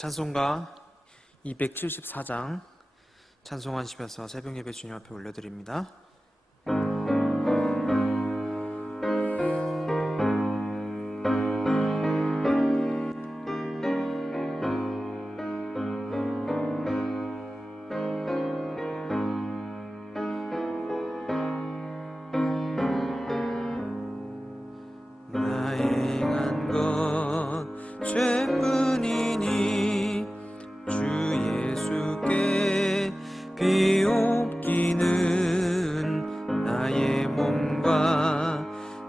찬송가 274장 찬송하시면서 새벽 예배 주님 앞에 올려드립니다. 나 행한 것 죄뿐이니 주 예수께 비옵기는 나의 몸과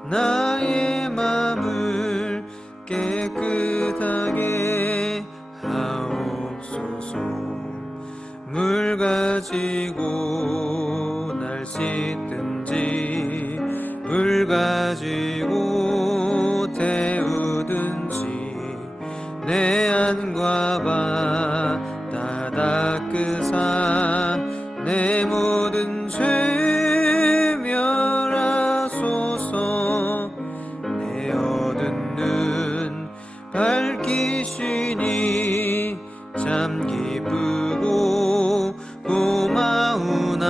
나의 맘을 깨끗하게 하옵소서. 물 가지고 날 씻든지 불 가지고 태우든지 내 안과 바다 닦으사 내 모든 죄 멸하소서. 내 얻은 눈 밝히시니 참 기쁘고 고마우나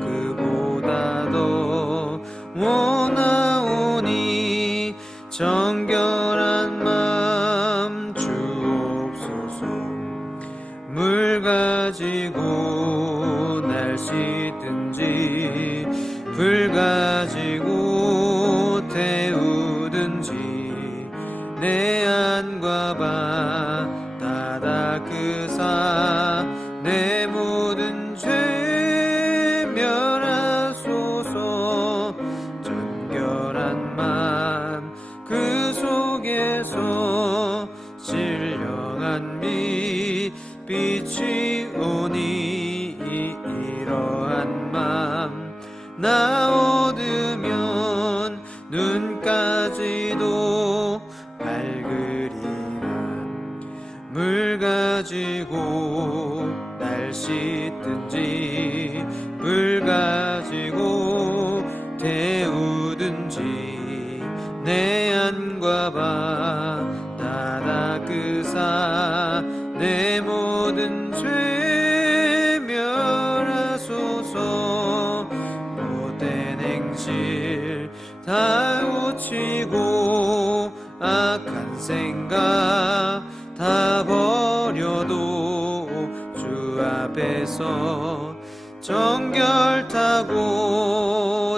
그보다 더 원하오니 정결한 마음 주옵소서. 물 가지고 날 씻든지 불 가지고 태우든지 내 안과 바다 닦으사 내 모든 죄 멸하소서. 정결한 맘 그 속에서 신령한 빛 빛이 오니 이러한 맘 나 얻으면 눈까지도 밝으리라. 물 가지고 날 씻든지 불 가지고 태우든지 내 안과 바다 닦으사 내 모든 죄 멸하소서. 못된 행실 다 고치고 악한 생각 다 버려도 주 앞에서 정결타고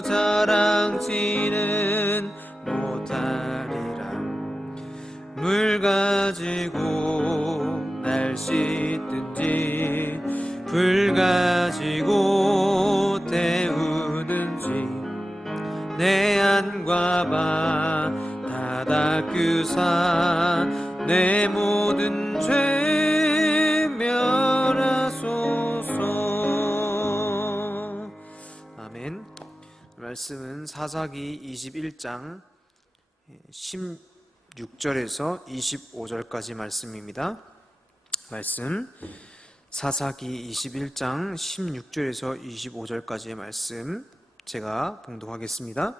자랑치는 못하리라. 물 가지고 날 씻든지 불 가지고 태우든지 내 안과 바다 닦으사 내 모든 죄 멸하소서. 아멘. 말씀은 사사기 21장 16절에서 25절까지 말씀입니다. 말씀 사사기 21장 16절에서 25절까지의 말씀 제가 봉독하겠습니다.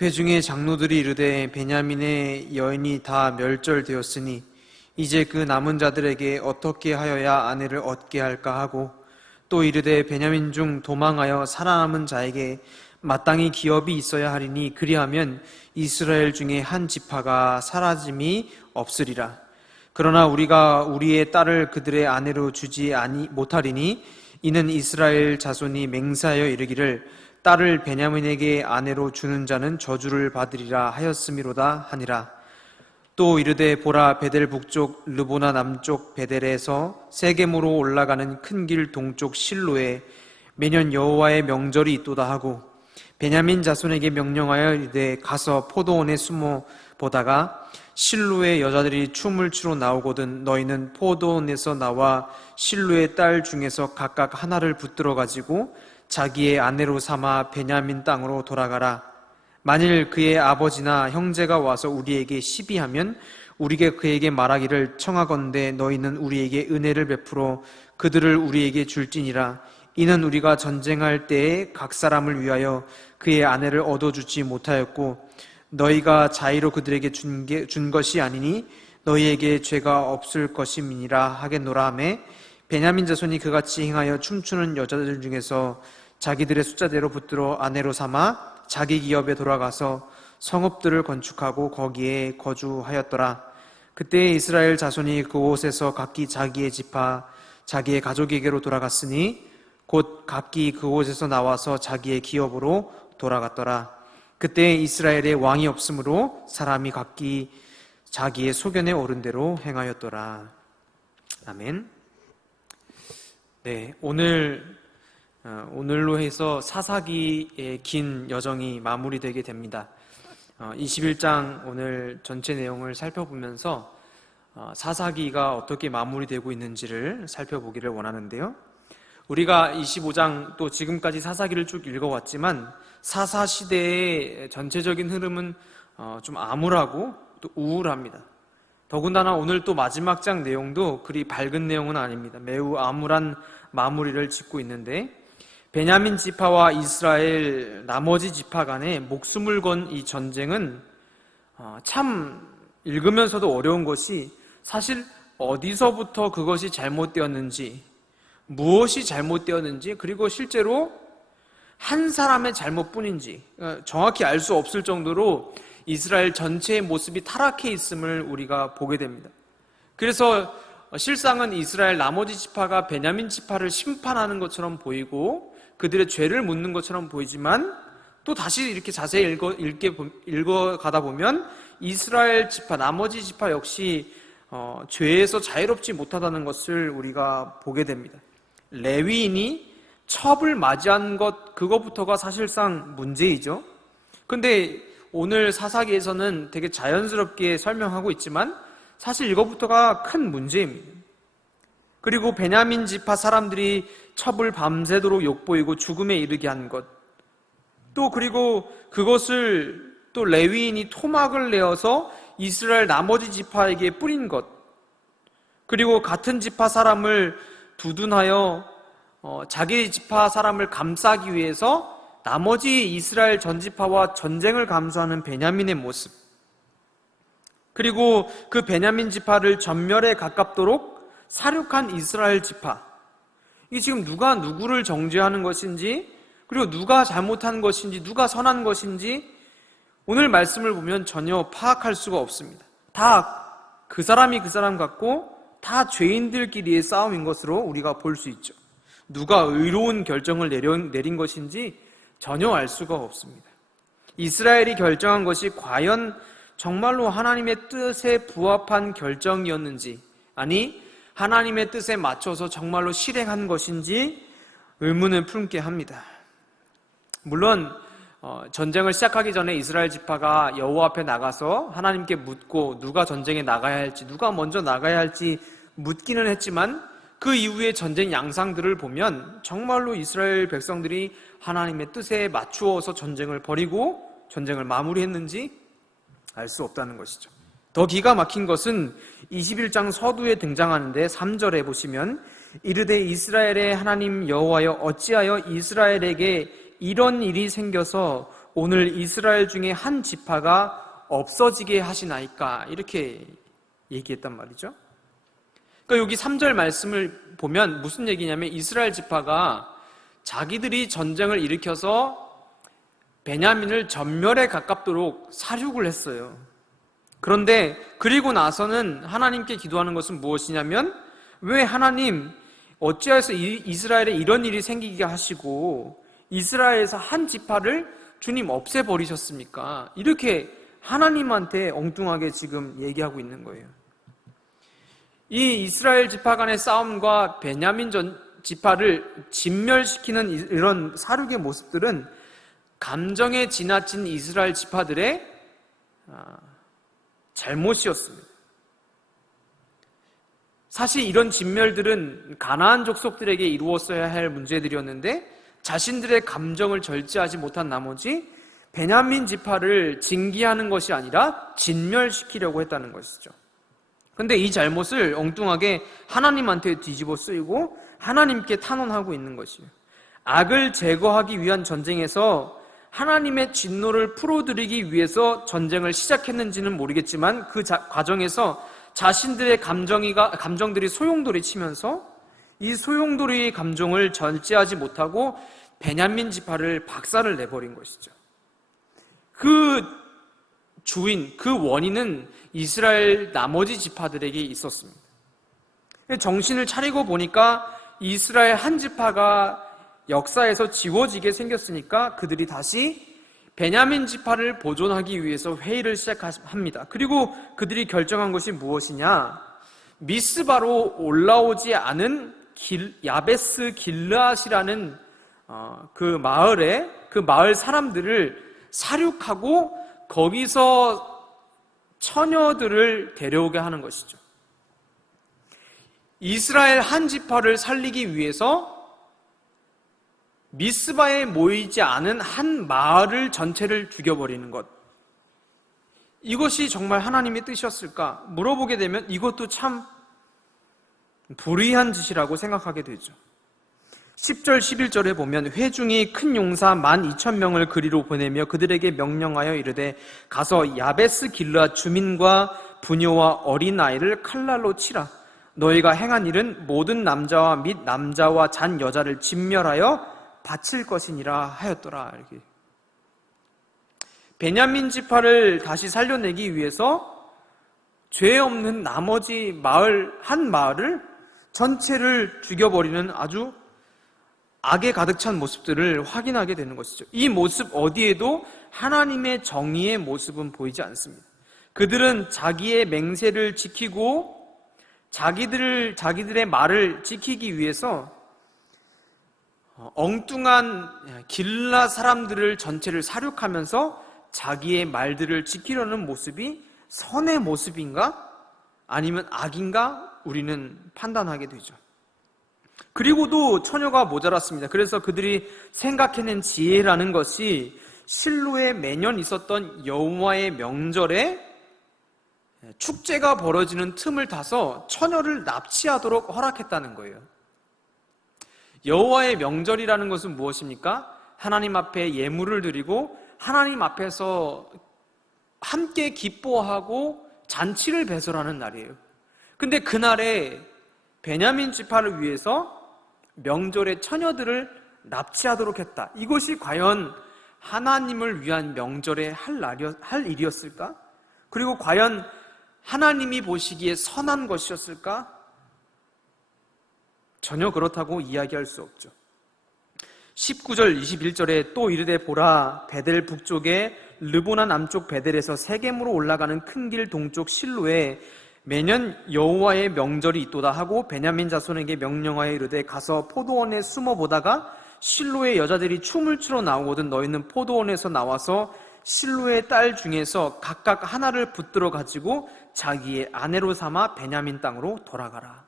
회중의 장로들이 이르되 베냐민의 여인이 다 멸절되었으니 이제 그 남은 자들에게 어떻게 하여야 아내를 얻게 할까 하고 또 이르되 베냐민 중 도망하여 살아남은 자에게 마땅히 기업이 있어야 하리니 그리하면 이스라엘 중에 한 지파가 사라짐이 없으리라. 그러나 우리가 우리의 딸을 그들의 아내로 주지 못하리니 이는 이스라엘 자손이 맹세하여 이르기를 딸을 베냐민에게 아내로 주는 자는 저주를 받으리라 하였음이로다 하니라. 또 이르되 보라 베델 북쪽 르보나 남쪽 베델에서 세겜으로 올라가는 큰 길 동쪽 실로에 매년 여호와의 명절이 있도다 하고 베냐민 자손에게 명령하여 이르되 가서 포도원에 숨어 보다가 실로의 여자들이 춤을 추러 나오거든 너희는 포도원에서 나와 실로의 딸 중에서 각각 하나를 붙들어 가지고 자기의 아내로 삼아 베냐민 땅으로 돌아가라. 만일 그의 아버지나 형제가 와서 우리에게 시비하면 우리가 그에게 말하기를 청하건대 너희는 우리에게 은혜를 베풀어 그들을 우리에게 줄지니라. 이는 우리가 전쟁할 때에 각 사람을 위하여 그의 아내를 얻어주지 못하였고 너희가 자의로 그들에게 준 것이 아니니 너희에게 죄가 없을 것임이니라 하겠노라 하매 베냐민 자손이 그같이 행하여 춤추는 여자들 중에서 자기들의 숫자대로 붙들어 아내로 삼아 자기 기업에 돌아가서 성읍들을 건축하고 거기에 거주하였더라. 그때 이스라엘 자손이 그곳에서 각기 자기의 지파 자기의 가족에게로 돌아갔으니 곧 각기 그곳에서 나와서 자기의 기업으로 돌아갔더라. 그때 이스라엘에 왕이 없으므로 사람이 각기 자기의 소견에 오른 대로 행하였더라. 아멘. 네, 오늘로 해서 사사기의 긴 여정이 마무리되게 됩니다. 21장 오늘 전체 내용을 살펴보면서 사사기가 어떻게 마무리되고 있는지를 살펴보기를 원하는데요. 우리가 25장 또 지금까지 사사기를 쭉 읽어왔지만 사사시대의 전체적인 흐름은 좀 암울하고 또 우울합니다. 더군다나 오늘 또 마지막 장 내용도 그리 밝은 내용은 아닙니다. 매우 암울한 마무리를 짓고 있는데 베냐민 지파와 이스라엘 나머지 지파 간에 목숨을 건 이 전쟁은 참 읽으면서도 어려운 것이 사실 어디서부터 그것이 잘못되었는지 무엇이 잘못되었는지 그리고 실제로 한 사람의 잘못뿐인지 정확히 알 수 없을 정도로 이스라엘 전체의 모습이 타락해 있음을 우리가 보게 됩니다. 그래서 실상은 이스라엘 나머지 지파가 베냐민 지파를 심판하는 것처럼 보이고 그들의 죄를 묻는 것처럼 보이지만 또 다시 이렇게 자세히 읽어가다 보면 이스라엘 지파, 나머지 지파 역시 죄에서 자유롭지 못하다는 것을 우리가 보게 됩니다. 레위인이 첩을 맞이한 것, 그것부터가 사실상 문제이죠. 근데 오늘 사사기에서는 되게 자연스럽게 설명하고 있지만 사실 이것부터가 큰 문제입니다. 그리고 베냐민 지파 사람들이 첩을 밤새도록 욕보이고 죽음에 이르게 한 것, 또 그리고 그것을 또 레위인이 토막을 내어서 이스라엘 나머지 지파에게 뿌린 것, 그리고 같은 지파 사람을 두둔하여 자기 지파 사람을 감싸기 위해서 나머지 이스라엘 전 지파와 전쟁을 감수하는 베냐민의 모습, 그리고 그 베냐민 지파를 전멸에 가깝도록 사륙한 이스라엘 지파, 이게 지금 누가 누구를 정죄하는 것인지, 그리고 누가 잘못한 것인지, 누가 선한 것인지 오늘 말씀을 보면 전혀 파악할 수가 없습니다. 다 그 사람이 그 사람 같고 다 죄인들끼리의 싸움인 것으로 우리가 볼 수 있죠. 누가 의로운 결정을 내린 것인지 전혀 알 수가 없습니다. 이스라엘이 결정한 것이 과연 정말로 하나님의 뜻에 부합한 결정이었는지, 아니 하나님의 뜻에 맞춰서 정말로 실행한 것인지 의문을 품게 합니다. 물론 전쟁을 시작하기 전에 이스라엘 지파가 여호와 앞에 나가서 하나님께 묻고 누가 전쟁에 나가야 할지, 누가 먼저 나가야 할지 묻기는 했지만 그 이후의 전쟁 양상들을 보면 정말로 이스라엘 백성들이 하나님의 뜻에 맞추어서 전쟁을 벌이고 전쟁을 마무리했는지 알 수 없다는 것이죠. 더 기가 막힌 것은 21장 서두에 등장하는데 3절에 보시면 이르되 이스라엘의 하나님 여호와여 어찌하여 이스라엘에게 이런 일이 생겨서 오늘 이스라엘 중에 한 지파가 없어지게 하시나이까, 이렇게 얘기했단 말이죠. 그러니까 여기 3절 말씀을 보면 무슨 얘기냐면 이스라엘 지파가 자기들이 전쟁을 일으켜서 베냐민을 전멸에 가깝도록 사륙을 했어요. 그런데 그리고 나서는 하나님께 기도하는 것은 무엇이냐면 왜 하나님 어찌하여서 이스라엘에 이런 일이 생기게 하시고 이스라엘에서 한 지파를 주님 없애버리셨습니까? 이렇게 하나님한테 엉뚱하게 지금 얘기하고 있는 거예요. 이 이스라엘 지파 간의 싸움과 베냐민 지파를 진멸시키는 이런 사륙의 모습들은 감정에 지나친 이스라엘 지파들의 잘못이었습니다. 사실 이런 진멸들은 가나안 족속들에게 이루었어야 할 문제들이었는데 자신들의 감정을 절제하지 못한 나머지 베냐민 지파를 징계하는 것이 아니라 진멸시키려고 했다는 것이죠. 그런데 이 잘못을 엉뚱하게 하나님한테 뒤집어 쓰이고 하나님께 탄원하고 있는 것이에요. 악을 제거하기 위한 전쟁에서 하나님의 진노를 풀어드리기 위해서 전쟁을 시작했는지는 모르겠지만 그 과정에서 자신들의 감정들이 소용돌이 치면서 이 소용돌이의 감정을 절제하지 못하고 베냐민 지파를 박살을 내버린 것이죠. 그 주인, 그 원인은 이스라엘 나머지 지파들에게 있었습니다. 정신을 차리고 보니까 이스라엘 한 지파가 역사에서 지워지게 생겼으니까 그들이 다시 베냐민 지파를 보존하기 위해서 회의를 시작합니다. 그리고 그들이 결정한 것이 무엇이냐? 미스바로 올라오지 않은 야베스 길르앗이라는 그 마을 사람들을 사륙하고 거기서 처녀들을 데려오게 하는 것이죠. 이스라엘 한 지파를 살리기 위해서 미스바에 모이지 않은 한 마을을 전체를 죽여버리는 것, 이것이 정말 하나님의 뜻이었을까 물어보게 되면 이것도 참 불의한 짓이라고 생각하게 되죠. 10절 11절에 보면 회중이 큰 용사 12,000명을 그리로 보내며 그들에게 명령하여 이르되 가서 야베스 길르앗 주민과 부녀와 어린아이를 칼날로 치라. 너희가 행한 일은 모든 남자와 및 남자와 잔 여자를 진멸하여 바칠 것이니라 하였더라. 이렇게. 베냐민 지파를 다시 살려내기 위해서 죄 없는 나머지 한 마을을 전체를 죽여버리는 아주 악에 가득 찬 모습들을 확인하게 되는 것이죠. 이 모습 어디에도 하나님의 정의의 모습은 보이지 않습니다. 그들은 자기의 맹세를 지키고 자기들의 말을 지키기 위해서 엉뚱한 길라 사람들을 전체를 사륙하면서 자기의 말들을 지키려는 모습이 선의 모습인가? 아니면 악인가? 우리는 판단하게 되죠. 그리고도 처녀가 모자랐습니다. 그래서 그들이 생각해낸 지혜라는 것이 실로에 매년 있었던 여호와의 명절에 축제가 벌어지는 틈을 타서 처녀를 납치하도록 허락했다는 거예요. 여호와의 명절이라는 것은 무엇입니까? 하나님 앞에 예물을 드리고 하나님 앞에서 함께 기뻐하고 잔치를 배설하는 날이에요. 근데 그날에 베냐민 지파를 위해서 명절에 처녀들을 납치하도록 했다. 이것이 과연 하나님을 위한 명절에 할 일이었을까? 그리고 과연 하나님이 보시기에 선한 것이었을까? 전혀 그렇다고 이야기할 수 없죠. 19절 21절에 또 이르되 보라 베델 북쪽에 르보나 남쪽 베델에서 세겜으로 올라가는 큰 길 동쪽 실로에 매년 여호와의 명절이 있도다 하고 베냐민 자손에게 명령하여 이르되 가서 포도원에 숨어 보다가 실로의 여자들이 춤을 추러 나오거든 너희는 포도원에서 나와서 실로의 딸 중에서 각각 하나를 붙들어 가지고 자기의 아내로 삼아 베냐민 땅으로 돌아가라.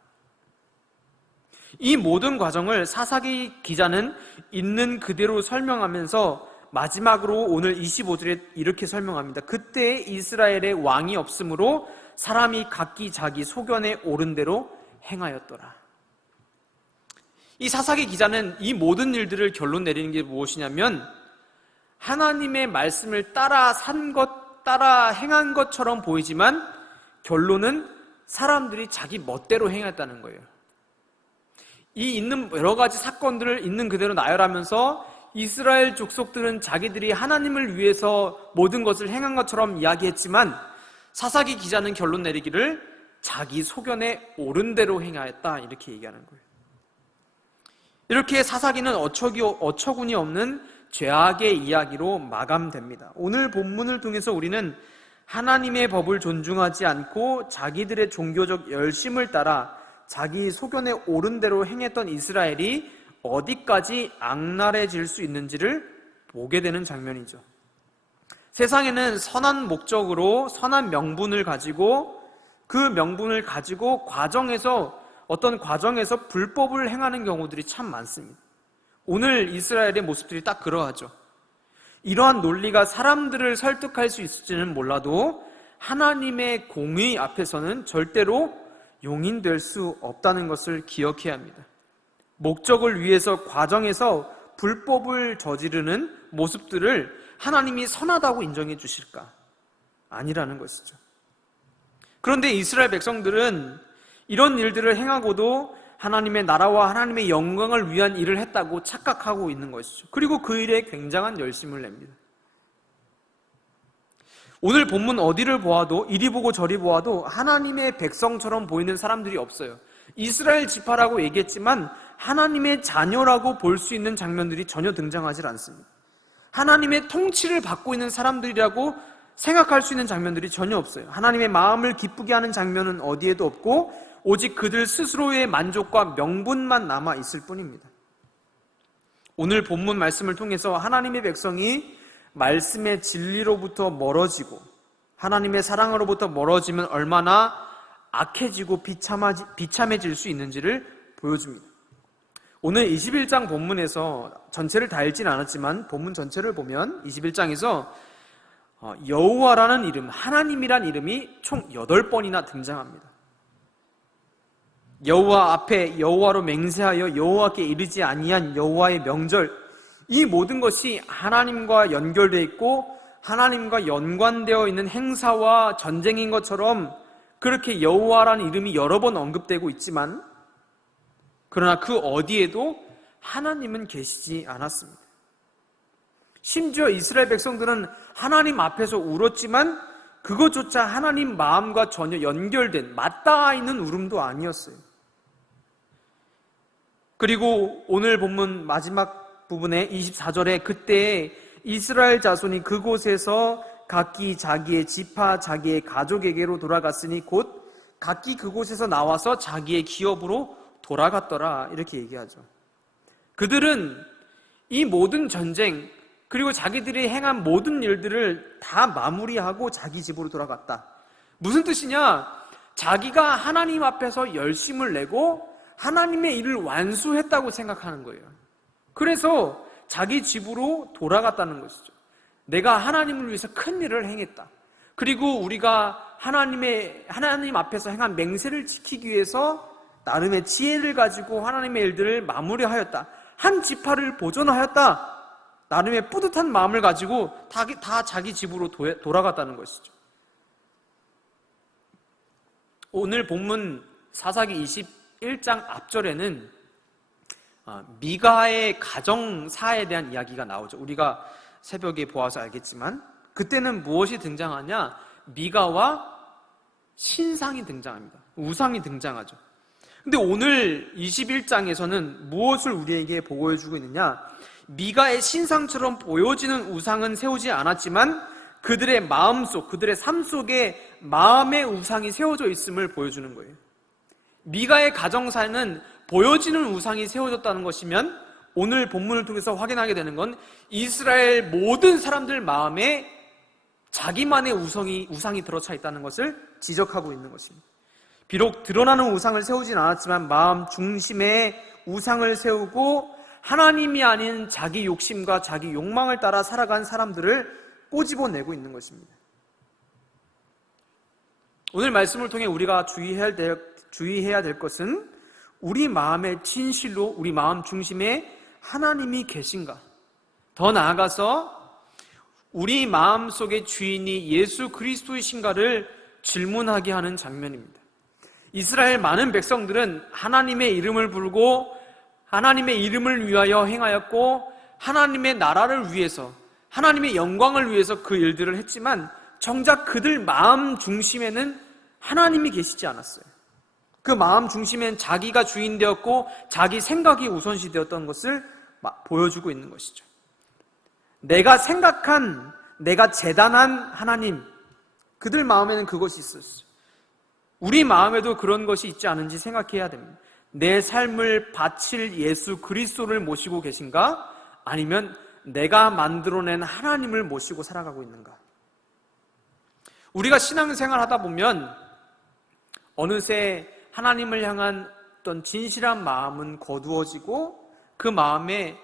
이 모든 과정을 사사기 기자는 있는 그대로 설명하면서 마지막으로 오늘 25절에 이렇게 설명합니다. 그때 이스라엘에 왕이 없으므로 사람이 각기 자기 소견에 옳은 대로 행하였더라. 이 사사기 기자는 이 모든 일들을 결론 내리는 게 무엇이냐면 하나님의 말씀을 따라 행한 것처럼 보이지만 결론은 사람들이 자기 멋대로 행했다는 거예요. 이 있는 여러 가지 사건들을 있는 그대로 나열하면서 이스라엘 족속들은 자기들이 하나님을 위해서 모든 것을 행한 것처럼 이야기했지만 사사기 기자는 결론 내리기를 자기 소견에 옳은 대로 행하였다 이렇게 얘기하는 거예요. 이렇게 사사기는 어처구니 없는 죄악의 이야기로 마감됩니다. 오늘 본문을 통해서 우리는 하나님의 법을 존중하지 않고 자기들의 종교적 열심을 따라 자기 소견에 옳은 대로 행했던 이스라엘이 어디까지 악랄해질 수 있는지를 보게 되는 장면이죠. 세상에는 선한 목적으로 선한 명분을 가지고 그 명분을 가지고 어떤 과정에서 불법을 행하는 경우들이 참 많습니다. 오늘 이스라엘의 모습들이 딱 그러하죠. 이러한 논리가 사람들을 설득할 수 있을지는 몰라도 하나님의 공의 앞에서는 절대로 용인될 수 없다는 것을 기억해야 합니다. 목적을 위해서 과정에서 불법을 저지르는 모습들을 하나님이 선하다고 인정해 주실까? 아니라는 것이죠. 그런데 이스라엘 백성들은 이런 일들을 행하고도 하나님의 나라와 하나님의 영광을 위한 일을 했다고 착각하고 있는 것이죠. 그리고 그 일에 굉장한 열심을 냅니다. 오늘 본문 어디를 보아도, 이리 보고 저리 보아도 하나님의 백성처럼 보이는 사람들이 없어요. 이스라엘 지파라고 얘기했지만 하나님의 자녀라고 볼 수 있는 장면들이 전혀 등장하지 않습니다. 하나님의 통치를 받고 있는 사람들이라고 생각할 수 있는 장면들이 전혀 없어요. 하나님의 마음을 기쁘게 하는 장면은 어디에도 없고 오직 그들 스스로의 만족과 명분만 남아 있을 뿐입니다. 오늘 본문 말씀을 통해서 하나님의 백성이 말씀의 진리로부터 멀어지고 하나님의 사랑으로부터 멀어지면 얼마나 악해지고 비참해질 수 있는지를 보여줍니다. 오늘 21장 본문에서 전체를 다 읽진 않았지만 본문 전체를 보면 21장에서 여호와라는 이름, 하나님이란 이름이 총 8번이나 등장합니다. 여호와 앞에 여호와로 맹세하여 여호와께 이르지 아니한 여호와의 명절, 이 모든 것이 하나님과 연결되어 있고 하나님과 연관되어 있는 행사와 전쟁인 것처럼 그렇게 여호와라는 이름이 여러 번 언급되고 있지만 그러나 그 어디에도 하나님은 계시지 않았습니다. 심지어 이스라엘 백성들은 하나님 앞에서 울었지만 그것조차 하나님 마음과 전혀 연결된, 맞닿아 있는 울음도 아니었어요. 그리고 오늘 본문 마지막 부분에 24절에 그때 이스라엘 자손이 그곳에서 각기 자기의 지파, 자기의 가족에게로 돌아갔으니 곧 각기 그곳에서 나와서 자기의 기업으로 돌아갔더라, 이렇게 얘기하죠. 그들은 이 모든 전쟁 그리고 자기들이 행한 모든 일들을 다 마무리하고 자기 집으로 돌아갔다. 무슨 뜻이냐? 자기가 하나님 앞에서 열심을 내고 하나님의 일을 완수했다고 생각하는 거예요. 그래서 자기 집으로 돌아갔다는 것이죠. 내가 하나님을 위해서 큰 일을 행했다. 그리고 우리가 하나님 앞에서 행한 맹세를 지키기 위해서 나름의 지혜를 가지고 하나님의 일들을 마무리하였다. 한 지파를 보존하였다. 나름의 뿌듯한 마음을 가지고 다 자기 집으로 돌아갔다는 것이죠. 오늘 본문 사사기 21장 앞절에는 미가의 가정사에 대한 이야기가 나오죠. 우리가 새벽에 보아서 알겠지만 그때는 무엇이 등장하냐? 미가와 신상이 등장합니다. 우상이 등장하죠. 근데 오늘 21장에서는 무엇을 우리에게 보여주고 있느냐? 미가의 신상처럼 보여지는 우상은 세우지 않았지만 그들의 마음속, 그들의 삶 속에 마음의 우상이 세워져 있음을 보여주는 거예요. 미가의 가정사에는 보여지는 우상이 세워졌다는 것이면 오늘 본문을 통해서 확인하게 되는 건 이스라엘 모든 사람들 마음에 자기만의 우상이 들어차 있다는 것을 지적하고 있는 것입니다. 비록 드러나는 우상을 세우진 않았지만 마음 중심에 우상을 세우고 하나님이 아닌 자기 욕심과 자기 욕망을 따라 살아간 사람들을 꼬집어내고 있는 것입니다. 오늘 말씀을 통해 우리가 주의해야 될 것은 우리 마음의 진실로 우리 마음 중심에 하나님이 계신가? 더 나아가서 우리 마음속의 주인이 예수 그리스도이신가를 질문하게 하는 장면입니다. 이스라엘 많은 백성들은 하나님의 이름을 부르고 하나님의 이름을 위하여 행하였고 하나님의 나라를 위해서 하나님의 영광을 위해서 그 일들을 했지만 정작 그들 마음 중심에는 하나님이 계시지 않았어요. 그 마음 중심엔 자기가 주인 되었고 자기 생각이 우선시 되었던 것을 보여주고 있는 것이죠. 내가 생각한, 내가 재단한 하나님, 그들 마음에는 그것이 있었어요. 우리 마음에도 그런 것이 있지 않은지 생각해야 됩니다. 내 삶을 바칠 예수 그리스도를 모시고 계신가? 아니면 내가 만들어낸 하나님을 모시고 살아가고 있는가? 우리가 신앙생활 하다 보면 어느새 하나님을 향한 어떤 진실한 마음은 거두어지고 그 마음에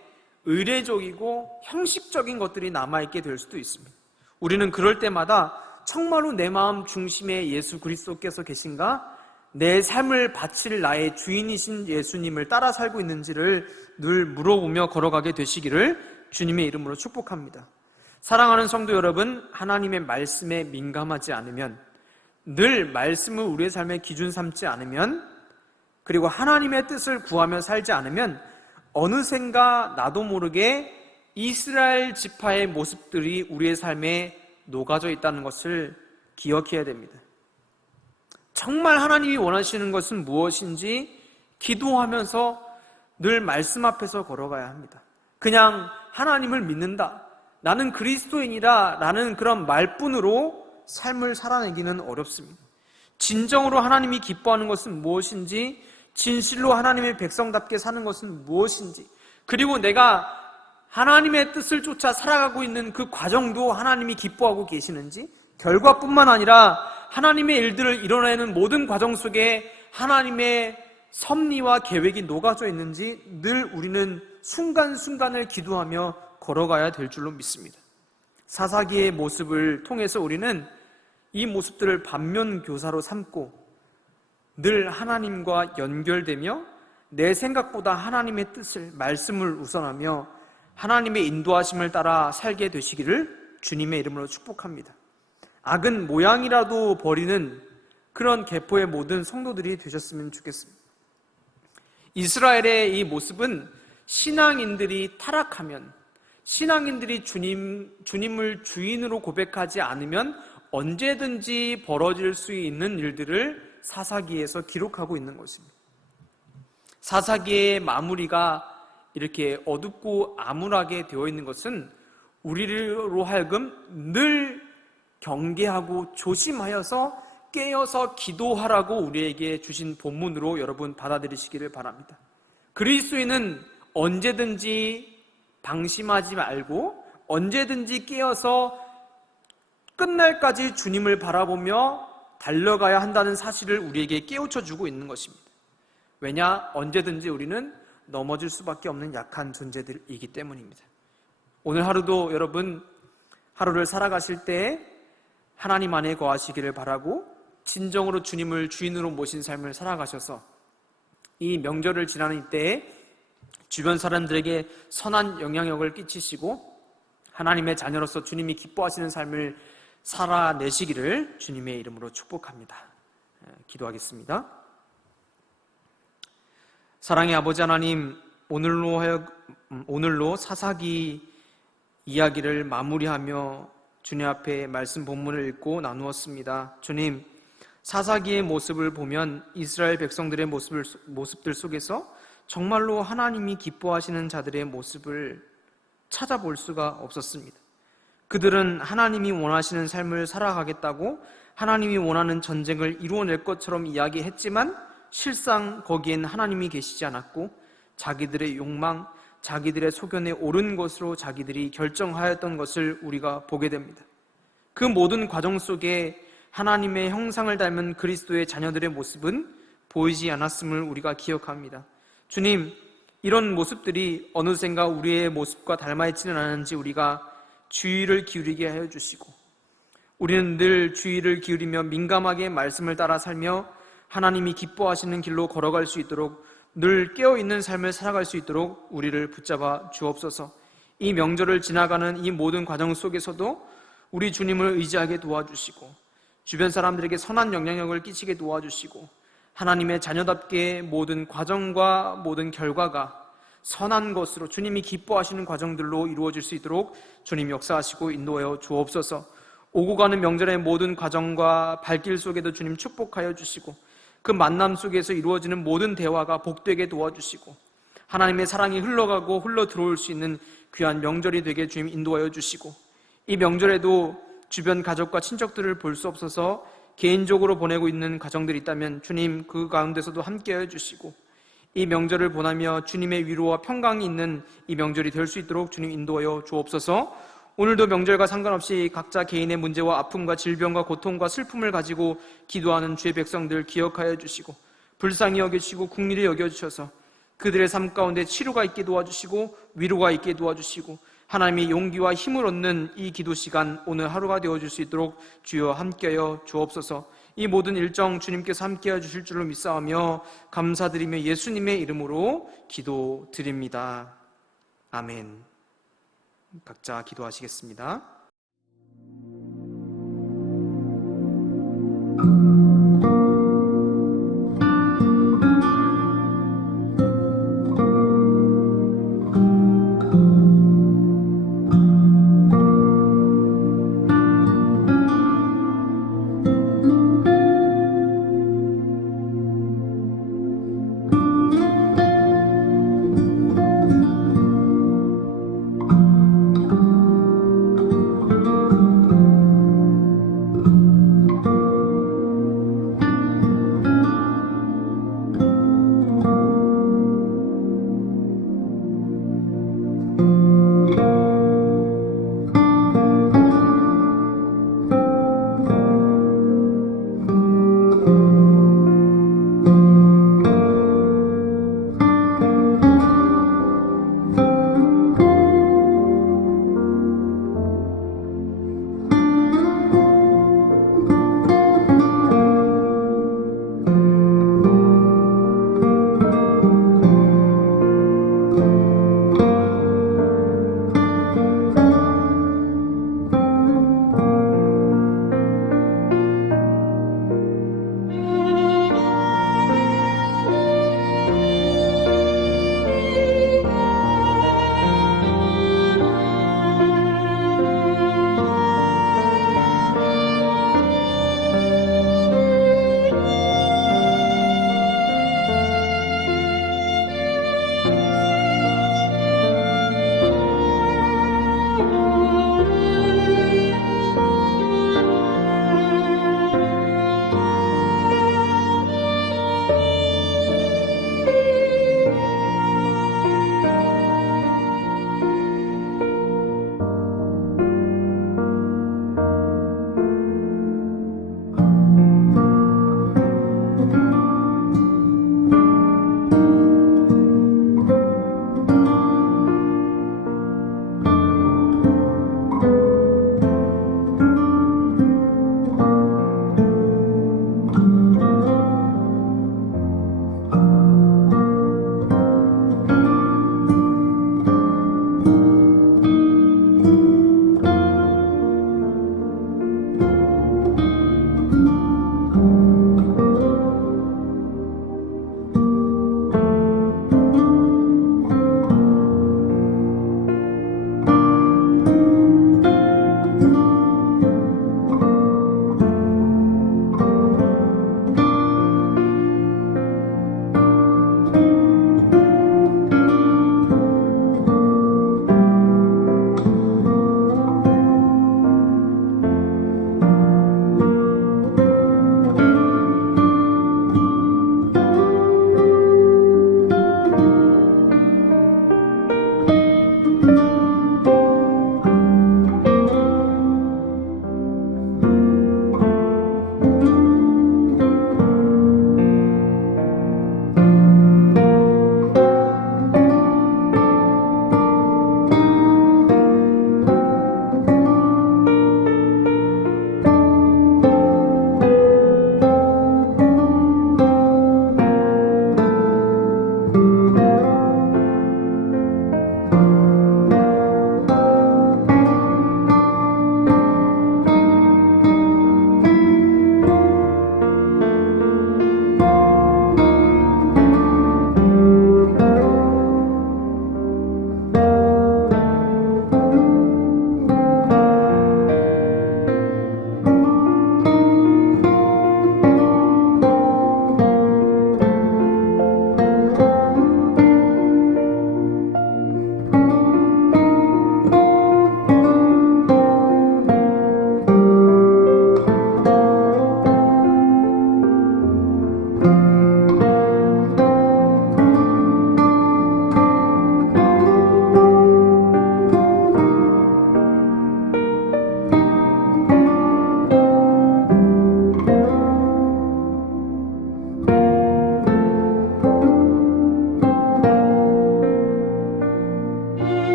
의례적이고 형식적인 것들이 남아있게 될 수도 있습니다. 우리는 그럴 때마다 정말로 내 마음 중심에 예수 그리스도께서 계신가? 내 삶을 바칠 나의 주인이신 예수님을 따라 살고 있는지를 늘 물어보며 걸어가게 되시기를 주님의 이름으로 축복합니다. 사랑하는 성도 여러분, 하나님의 말씀에 민감하지 않으면 늘 말씀을 우리의 삶의 기준 삼지 않으면, 그리고 하나님의 뜻을 구하며 살지 않으면 어느샌가 나도 모르게 이스라엘 지파의 모습들이 우리의 삶에 녹아져 있다는 것을 기억해야 됩니다. 정말 하나님이 원하시는 것은 무엇인지 기도하면서 늘 말씀 앞에서 걸어가야 합니다. 그냥 하나님을 믿는다, 나는 그리스도인이라 라는 그런 말뿐으로 삶을 살아내기는 어렵습니다. 진정으로 하나님이 기뻐하는 것은 무엇인지, 진실로 하나님의 백성답게 사는 것은 무엇인지, 그리고 내가 하나님의 뜻을 쫓아 살아가고 있는 그 과정도 하나님이 기뻐하고 계시는지, 결과뿐만 아니라 하나님의 일들을 이뤄내는 모든 과정 속에 하나님의 섭리와 계획이 녹아져 있는지 늘 우리는 순간순간을 기도하며 걸어가야 될 줄로 믿습니다. 사사기의 모습을 통해서 우리는 이 모습들을 반면교사로 삼고 늘 하나님과 연결되며 내 생각보다 하나님의 뜻을, 말씀을 우선하며 하나님의 인도하심을 따라 살게 되시기를 주님의 이름으로 축복합니다. 악은 모양이라도 버리는 그런 계포의 모든 성도들이 되셨으면 좋겠습니다. 이스라엘의 이 모습은 신앙인들이 타락하면, 신앙인들이 주님을 주인으로 고백하지 않으면 언제든지 벌어질 수 있는 일들을 사사기에서 기록하고 있는 것입니다. 사사기의 마무리가 이렇게 어둡고 암울하게 되어 있는 것은 우리로 하여금 늘 경계하고 조심하여서 깨어서 기도하라고 우리에게 주신 본문으로 여러분 받아들이시기를 바랍니다. 그리스도인은 언제든지 방심하지 말고 언제든지 깨어서 끝날까지 주님을 바라보며 달려가야 한다는 사실을 우리에게 깨우쳐주고 있는 것입니다. 왜냐? 언제든지 우리는 넘어질 수밖에 없는 약한 존재들이기 때문입니다. 오늘 하루도 여러분 하루를 살아가실 때 하나님 안에 거하시기를 바라고 진정으로 주님을 주인으로 모신 삶을 살아가셔서 이 명절을 지나는 이때에 주변 사람들에게 선한 영향력을 끼치시고 하나님의 자녀로서 주님이 기뻐하시는 삶을 살아내시기를 주님의 이름으로 축복합니다. 기도하겠습니다. 사랑의 아버지 하나님, 오늘로 사사기 이야기를 마무리하며 주님 앞에 말씀 본문을 읽고 나누었습니다. 주님, 사사기의 모습을 보면 이스라엘 백성들의 모습들 속에서 정말로 하나님이 기뻐하시는 자들의 모습을 찾아볼 수가 없었습니다. 그들은 하나님이 원하시는 삶을 살아가겠다고 하나님이 원하는 전쟁을 이루어낼 것처럼 이야기했지만 실상 거기엔 하나님이 계시지 않았고 자기들의 욕망, 자기들의 소견에 옳은 것으로 자기들이 결정하였던 것을 우리가 보게 됩니다. 그 모든 과정 속에 하나님의 형상을 닮은 그리스도의 자녀들의 모습은 보이지 않았음을 우리가 기억합니다. 주님, 이런 모습들이 어느샌가 우리의 모습과 닮아있지는 않은지 우리가 주의를 기울이게 하여 주시고 우리는 늘 주의를 기울이며 민감하게 말씀을 따라 살며 하나님이 기뻐하시는 길로 걸어갈 수 있도록 늘 깨어있는 삶을 살아갈 수 있도록 우리를 붙잡아 주옵소서. 이 명절을 지나가는 이 모든 과정 속에서도 우리 주님을 의지하게 도와주시고 주변 사람들에게 선한 영향력을 끼치게 도와주시고 하나님의 자녀답게 모든 과정과 모든 결과가 선한 것으로 주님이 기뻐하시는 과정들로 이루어질 수 있도록 주님 역사하시고 인도하여 주옵소서. 오고 가는 명절의 모든 과정과 발길 속에도 주님 축복하여 주시고 그 만남 속에서 이루어지는 모든 대화가 복되게 도와주시고 하나님의 사랑이 흘러가고 흘러 들어올 수 있는 귀한 명절이 되게 주님 인도하여 주시고 이 명절에도 주변 가족과 친척들을 볼 수 없어서 개인적으로 보내고 있는 가정들이 있다면 주님 그 가운데서도 함께하여 주시고 이 명절을 보내며 주님의 위로와 평강이 있는 이 명절이 될 수 있도록 주님 인도하여 주옵소서. 오늘도 명절과 상관없이 각자 개인의 문제와 아픔과 질병과 고통과 슬픔을 가지고 기도하는 주의 백성들 기억하여 주시고 불쌍히 여겨주시고 긍휼히 여겨주셔서 그들의 삶 가운데 치료가 있게 도와주시고 위로가 있게 도와주시고 하나님의 용기와 힘을 얻는 이 기도 시간 오늘 하루가 되어줄 수 있도록 주여 함께하여 주옵소서. 이 모든 일정 주님께서 함께해 주실 줄로 믿사오며 감사드리며 예수님의 이름으로 기도드립니다. 아멘. 각자 기도하시겠습니다.